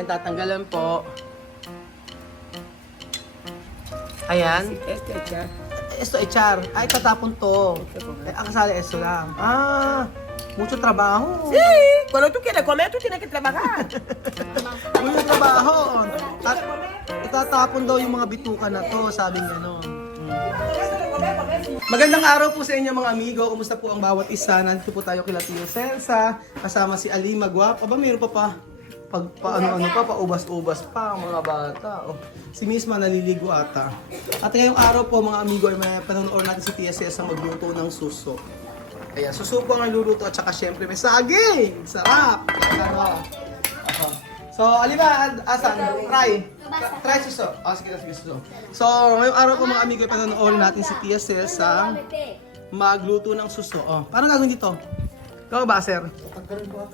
Ayan, tatanggalan po. Ayan. Esto echar. Ay, tatapon to. Ang kasali esto lang. Mucho trabaho. Sí, cuando tú quieres comer, tú tienes que trabajar. Mucho trabaho. At itatapon daw yung mga bituka na to, sabi niya no. Magandang araw po sa inyo mga amigo. Kumusta po ang bawat isa? Nandito po tayo kila Tio Celsa. Kasama si Alima Guap. Aba, mayroon pa paubas-ubas pa ang mga bata. Oh, si Misma naliligo ata. At ngayong araw po mga amigo ay may panonood natin si Tia Celsa magluto ng suso. Ayan, suso po ang niluluto at saka syempre may saging! Sarap! So, Alima, asan? Try suso. Sige, suso. So, ngayong araw po mga amigo ay panonood natin si Tia Celsa magluto ng suso. Oh, paano gagawin dito? Ikaw ba, sir?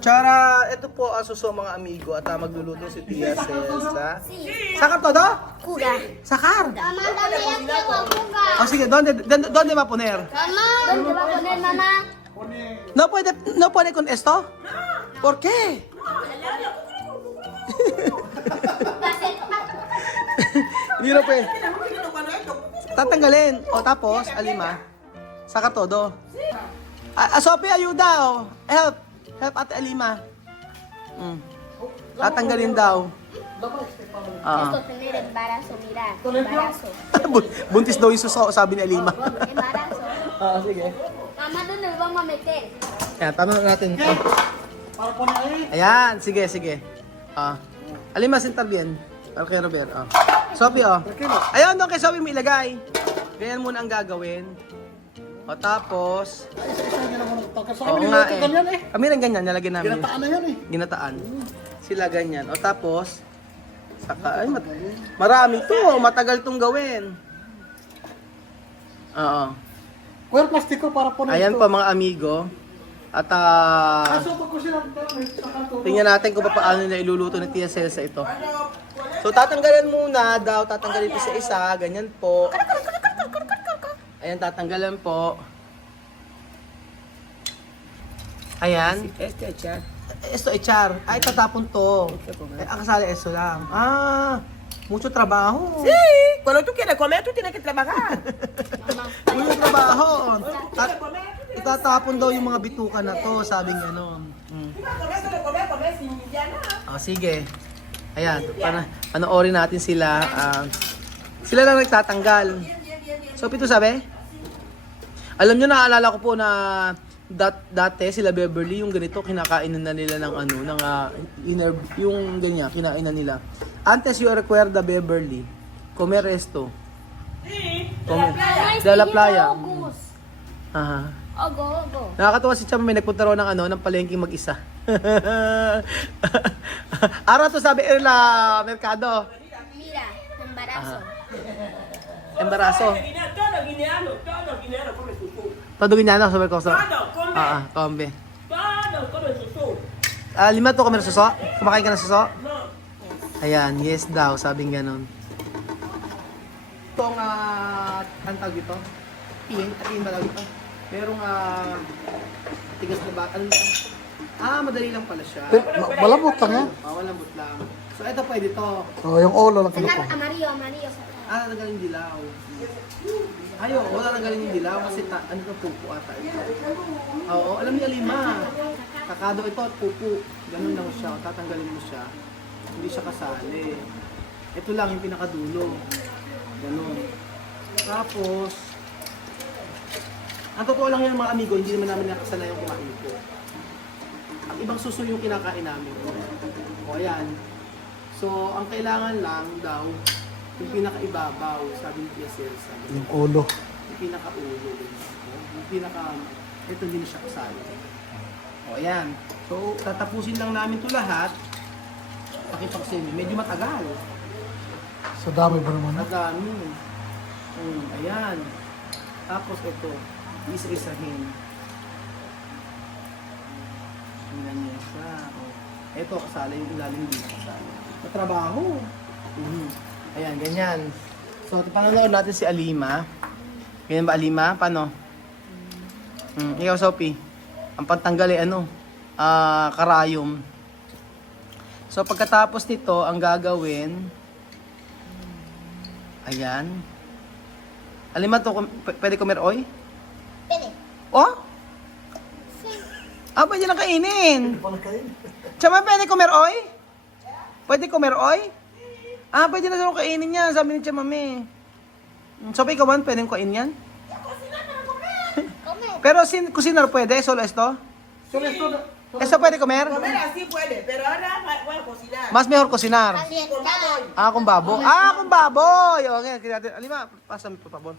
Tsara, ito po ang suso mga amigo at magluluto si Tia Celsa. Sakar todo? Kuga. Sakar? Mama, dame aquí agua, kuga. Oh, sige, donde va a poner? Mama, ¿dónde va a poner, mamá? No puede con esto? ¿Por qué? Hindi na pwede. Tatanggalin. O tapos, Alima, sakar todo. Sophie, ayuda oh. Help Ate Alima. Tatanggalin daw. Esto tener embarazo, mira, embarazo. Buntis daw yung suso, sabi ni Alima. Embarazo. Sige. Mamá, ¿dónde lo vamos a meter? Ayan, tama na natin. Ayan, sige. Alima, sentar bien. Para kay Robert. Sophie, Ayun, doon kay Sophie mo ilagay. Ganyan muna ang gagawin. O tapos, oo nga eh. Kami rin ganyan, nalagyan namin. Ginataan na yan eh. Ginataan. Sila ganyan. O tapos, saka, ay, marami to. Matagal tong gawin. Oo. Well, plastiko para po na Ayan ito. pa mga amigo. At Kaso pag ko sila tingnan natin kung paano na iluluto ni Tia Celsa ito. So tatanggalan muna daw, tatanggalin isa-isa, ganyan po. Ayan, tatanggalan po. Ayan. Esto echar. Ay, tatapon to. Ang kasali esto lang. Mucho trabaho. Sí, cuando tú quieres comer, tú tienes que trabajar. Mucho trabaho. At itatapon daw yung mga bituka na to, sabi niya no. Sige. Ayan, panoorin natin sila. Sila lang nagtatanggal. So, pito sabi? Alam nyo, naalala ko po na dati sila Beverly, yung ganito, kinakainan na nila ng yung ganyan, kinainan nila. Antes yo recuerda Beverly, comer esto. Comer. De la playa. Aha. Ogo. Nakakatuwa si Chama, may nagpunta raw ng palengking mag-isa. Araw to sabi la merkado. Mira, embarazo. Embarazo. Todo guineano come susu. Todo Guineano, sabi ko so. Todo come. Kombe. Todo come susu. Lima to comer suso? Kumakain ka ng suso? No. Ayan, yes daw, sabing ganon. Itong, ang tawag dito? Tiin ba tawag dito? Merong, tigas na ba? Ano ito? Madali lang pala siya. Malambot lang yan. Malambot lang. So, ito pwede to. Yung ulo lang Sacar kinukuha. amarillo. Nagaling dilaw. Ayo, wala nagaling yung dilaw kasi ano to, pupo ata ito. Oo, alam niya Lima. Kakado ito at pupo. Ganun lang siya. Tatanggalin mo siya. Hindi siya kasali. Ito lang yung pinakadulo. Ganun. Tapos, ang totoo lang yan mga amigo, hindi naman namin nakasana yung kumain ko. Ang ibang suso yung kinakain namin. O ayan. So, ang kailangan lang daw, yung pinakaibabaw, sabi ni Tia Celsa. Yung ulo. Yung pinakaulo. Yung ito hindi na siya kasali. O ayan. So, tatapusin lang namin ito lahat. Pakipaksemi. Medyo matagal. Sa dami ba naman? Madami. Ayan. Tapos ito, isa-isahin. Tingnan niya siya. Ito, kasali yung ilalim dito. Matrabaho. Ayan, ganyan. So, panonood natin si Alima. Ganyan ba Alima? Paano? Ikaw, Sophie. Ang pantanggal ay karayom. So pagkatapos nito, ang gagawin, ayan. Alima to, pwede comer oy? Pwede. Oh? Ah, pwede na kainin. Chama, pwede comer oy? Pwede comer oy? Ah, pwede na daw kainin yan, sabi ni Chamame. So, ikaw man, pwede kainin yan? Come. Pero kusinar pwede, solo esto? Solo esto, Esto pwede comer? Comer así puede, pero ahora voy a cocinar. Mas mejor cocinar. Con baboy. Ah, kung baboy. Ah, kung baboy. Okay, Alima, pásame por favor.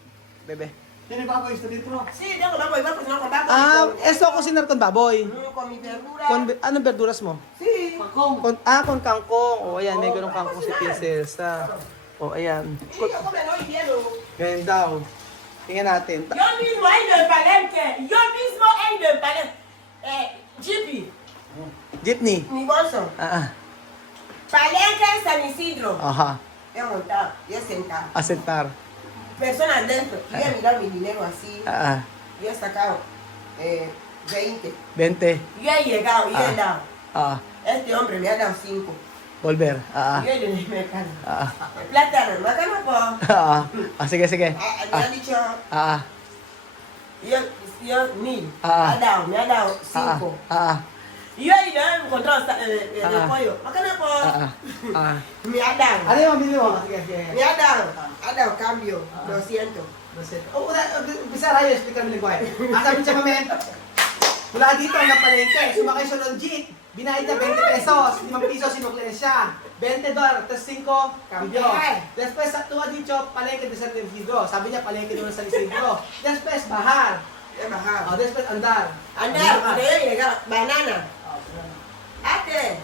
Bebe. Tiene baboy esto dentro. Sí, tengo baboy, voy a cocinar con baboy. Ah, esto cocinar con baboy. Con mi verdura. Anong verduras mo? Sí. Kangkong. Con kangkong. O, ayan, may ganun kangkong si Princess. O, ayan. Sí, yo come hoy hielo. Ganyan daw. Tingnan natin. Yo mismo he ido en Palenque. Yo mismo he ido en Palenque. Jippy, Jeepney. mi bolso. Ah, Palenque, San Isidro. aha. He montado, he sentado. Asentar. Personas dentro. Y he mirado mi dinero así. Ah, Y he sacado 20. 20. Y he llegado y he dado. Ah, Este hombre me ha dado 5. volver. Ah, Y yo le dije, me calmo. ah. Plátano, no acá no puedo. Ah, sige, sige. Me ha dicho, Ah, yo 1000. Ah. Me ha dado ah, 5. ah, Y yo ahí no he encontrado el pollo. Acá no puedo. ah, ah. Me ha dado. Ano yung mabili mo? Sige, sige. Me ha dado cambio, 200. O, umpisa tayo, explica mo lingwahe. Sabi siya mami, mula dito ang napalengke, sumakay siya ng jeep, binayad niya 20 pesos, 5 piso sinuklen siya, $20, tapos 5 cambio. Después, tuwa dito, palengke de San Isidro, sabi niya palengke doon sa San Isidro. Después, bahar. He bajado. O, después, andar. Andar, cuando yo llegaba, banana. Ate.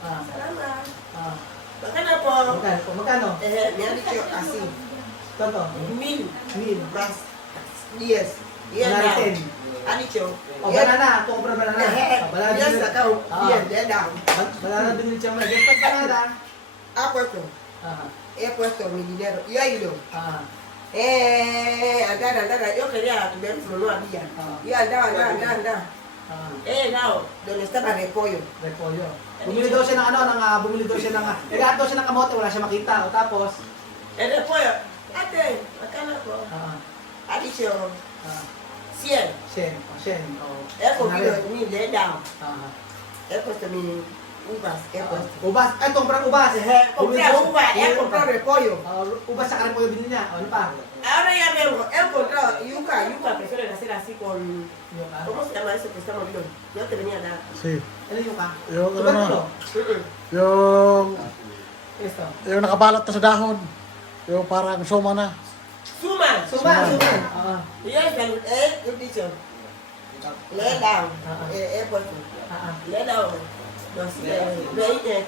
Ah, Salamat. ah. Acá no puedo. Magkano? Me ha dicho así, Toto? 1000 Mil. más 10. Y él Banana dado. 10. Ha dicho. O, banana. Kung compra banana. O, banana. Y él sacado Ah. 10, le he dado. Banana binili siya mo. Después, banana. Ha puesto, Ah, he puesto mi dinero. Y he ido. ah. Andar. Yo quería ver, pero no había. Y andaba. Ah. He dado donde estaba repollo. Repolyo. Bumili daw siya ng nag-aat daw siya ng kamote, wala siya makita. O tapos, El repollo. Ate, acá no puedo. Ha dicho ah, 100. Shen. O, He cogido 1000, le he dado. Ah. He puesto mi uvas. He puesto. Ubas. Ay, comprang ubas. Compré uvas, he comprado repollo. Ubas sa repolyo binili niya. O, ano pa? Ahora ya veo, he encontrado yuca, prefieren hacer así con... ¿Cómo se llama eso que estamos viendo? Yo te venía a dar. Sí. Ano yung ka? Yung ano Tubérculo. Yung, Ito. yung nakabalot na sa dahon. Yung parang suma na. Suman. Suman. Ah. Y yo he dicho, le he dado, he puesto, Ah. le he dado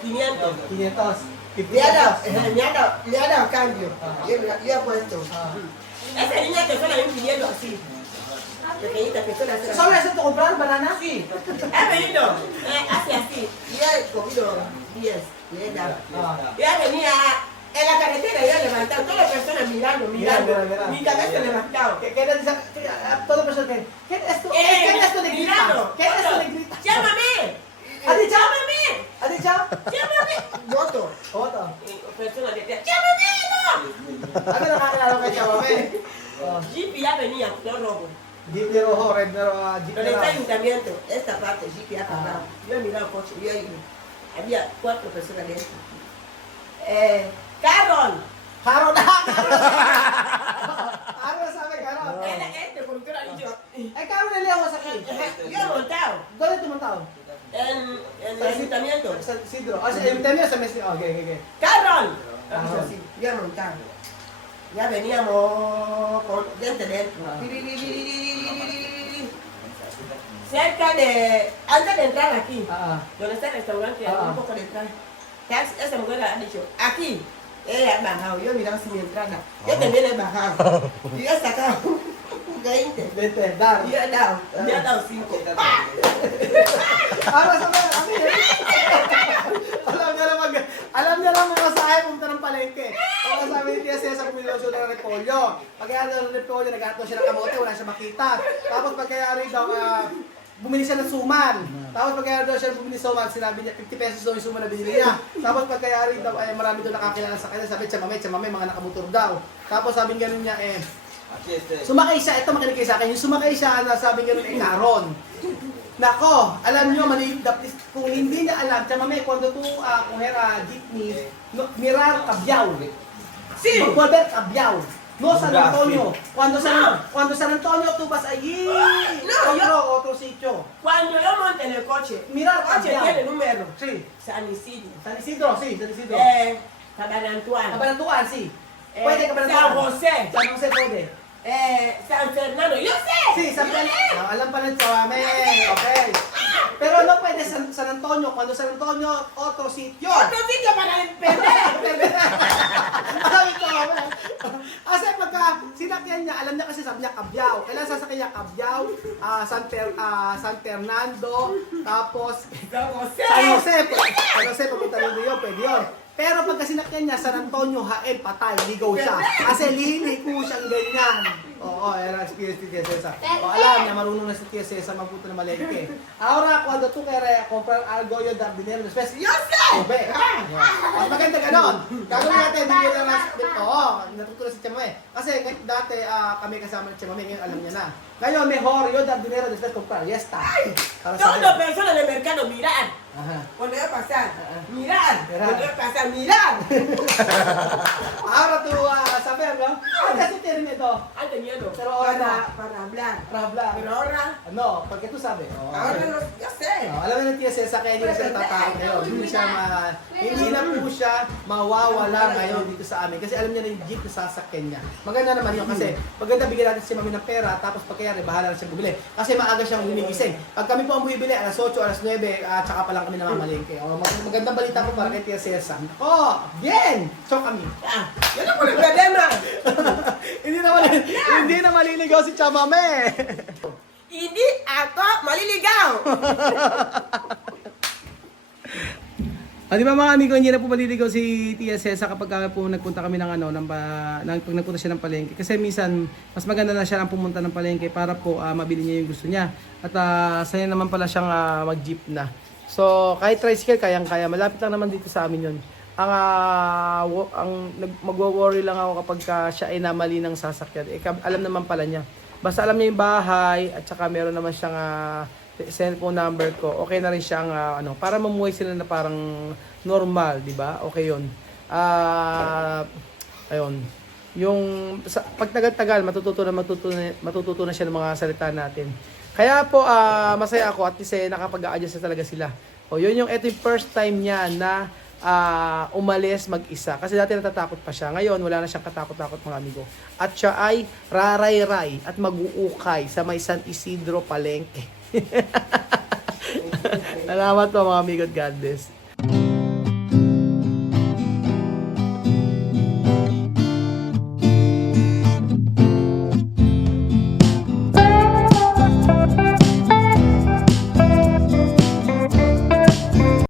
500. 500. Le ha dado cambio. Yo he puesto. Esa niña que suena bien pidiendo así. Pequeñita que suena así. Solo eso te compraron banana? Sí. He venido, hace así. Y he cogido 10. Le he dado. Ya venía en la carretera, yo he levantado. Todas las personas mirando. Mira. Mi cabeza levantado. ¿Qué le dice? Todo persona que, ¿qué es esto? ¿Qué es esto de grita? Mirando. ¿Qué es esto de grita? ¡Llámame! ¿Has dicho? ¡Llámame! ¿Has dicho? ¡Llámame! Voto. Foto. Personas de ¡llámame! ¡No! Ano nakakilala kay Chamame? Jeep ya venía, no robo. Jeep de rojo, red de rojo, jeep Pero de en el rojo. ayuntamiento, esta parte, Jeep ya pagado. Yo he mirado el coche, yo he ido. Había 4 personas dentro. Carol. Karo na! Karo sabi, Karo. Este conductor ha dicho. Ay, Karo na lejos aquí. Yo he montado ¿Dónde tú montado? en el ayuntamiento. Sa Sidro. O sa Ayuntamiento sa Messi. Okay. Carol. Carol. Sí, yo he montado. Ya veníamos con gente dentro. Cerca de. Antes de entrar aquí. Donde está el restaurante, un poco de entrar. Esa mujer ha dicho, aquí, ella ha bajado, yo he mirado sin mi entrada, yo también he bajado, y he sacado 20, Vente, dar. y he dado, me ha dado 5. Para sa mga kasi. Alam niya lang mga sahe punta ng palengke. O sabi ni Tia Cesar pumiloso ng repolyo. Pagkaya ng repolyo, naghato siya ng kamote, wala siya makita. Tapos pagkayari daw, bumili siya ng suman. Tapos pagkayari daw siya bumili ng suman, sinabi niya 50 pesos daw yung suman na binili niya. Tapos pagkayari daw, ay marami daw nakakilala sa kanya, sabi, chamame, mga nakamotor daw. Tapos sabi ganun niya, sumakay siya, ito makinig kayo sa akin, yung sumakay siya, sabi ganun, Karon. Nako, alam nyo, kung hindi niya alam, chamame, cuando tú coger jeepney, mirar Cabiao. Sí. Volver Cabiao. No San Antonio. Cuando San Antonio tú vas allí, otro sitio. Cuando yo monte en el coche, Mirar el coche Cabiao. tiene número. Sí. San Isidro. San Isidro, sí, San Isidro. Cabanantuan. Cabanatuan, sí. Puede Cabanatuan. San José. San José puede. San Fernando. Yo sé. Sí, San Fernando. Alam pa ng chamame. Okay. Pero no pwede San Antonio. Cuando San Antonio, otro sitio. Otro sitio para el perder. Sabi ko, kasi pagka sinakyan niya, alam niya kasi sabi niya Cabiao. Kailan sasakyan niya Cabiao, San Fernando, tapos San José. San Jose, papunta rin yun, pwede yun. Pero pagka sinakyan niya, San Antonio, haen, patay, ligaw siya. Kasi liliko siyang ganyan. Oo, yan ang experience ni Tia Cesa. O alam niya, marunong na si Tia Cesa magpunta ng malengke. Ahora, cuando tú quieres comprar algo yo de dinero después, Yo sé. Obe. Mas maganda ganon. Gagawin natin, bigyan na lang. Oo, natutunan si Chamame. Kasi dati kami kasama ni Chamame, ngayon alam niya na. Ngayon, mejor yo dar dinero después comprar. Ya está. Para sa Todas personas del mercado miran. Ajá. Cuando yo pasar, mirar. Mirar. Cuando yo pasar, mirar. Ahora tú saber, ¿no? Kasi tiene miedo. Antes miedo. Pero ahora para hablar. para hablar. Pero ahora, No, porque tú sabes. Oh, ahora okay. yo sé. Alam mo na Tia Cesa, kaya hindi na siya natatakot ngayon. Hindi na po siya mawawala ngayon dito sa amin. Kasi alam niya na yung jeep na sasakyan niya. Maganda naman yun kasi maganda bigyan natin si Mami ng pera tapos pagkayari bahala na siya bumili. Kasi maaga siyang gumigising. Pag kami po ang bumibili, alas 8, alas 9, tsaka pa lang kami namamalengke. Magandang balita po para kay Tia Cesa. Oh, bien! So kami. Yo no puedo problema. Hindi na maliligaw si Chamame. Hindi ako maliligaw. Di ba mga amigo, hindi na po maliligaw si Tia Cesa kapag po nagpunta kami ng pag nagpunta siya ng palengke. Kasi minsan, mas maganda na siya ang pumunta ng palengke para po mabili niya yung gusto niya. At saya naman pala siyang mag-jeep na. So, kahit tricycle, kayang-kaya. Malapit lang naman dito sa amin yun. Magwo-worry lang ako kapag siya ay namali ng sasakyan. Alam naman pala niya. Basta alam niya yung bahay at saka meron naman siyang cellphone number ko. Okay na rin siyang para mamuhay sila na parang normal, di ba? Okay 'yon. Ayun. Yung pag tagal-tagal matututo na siya ng mga salita natin. Kaya po masaya ako at least nakapag-a-adjust na talaga sila. O yun ito yung first time niya na umalis mag-isa. Kasi dati natatakot pa siya. Ngayon, wala na siyang katakot-takot mga amigo. At siya ay raray-ray at mag-uukay sa may San Isidro Palengke. Salamat po mga amigo. God bless.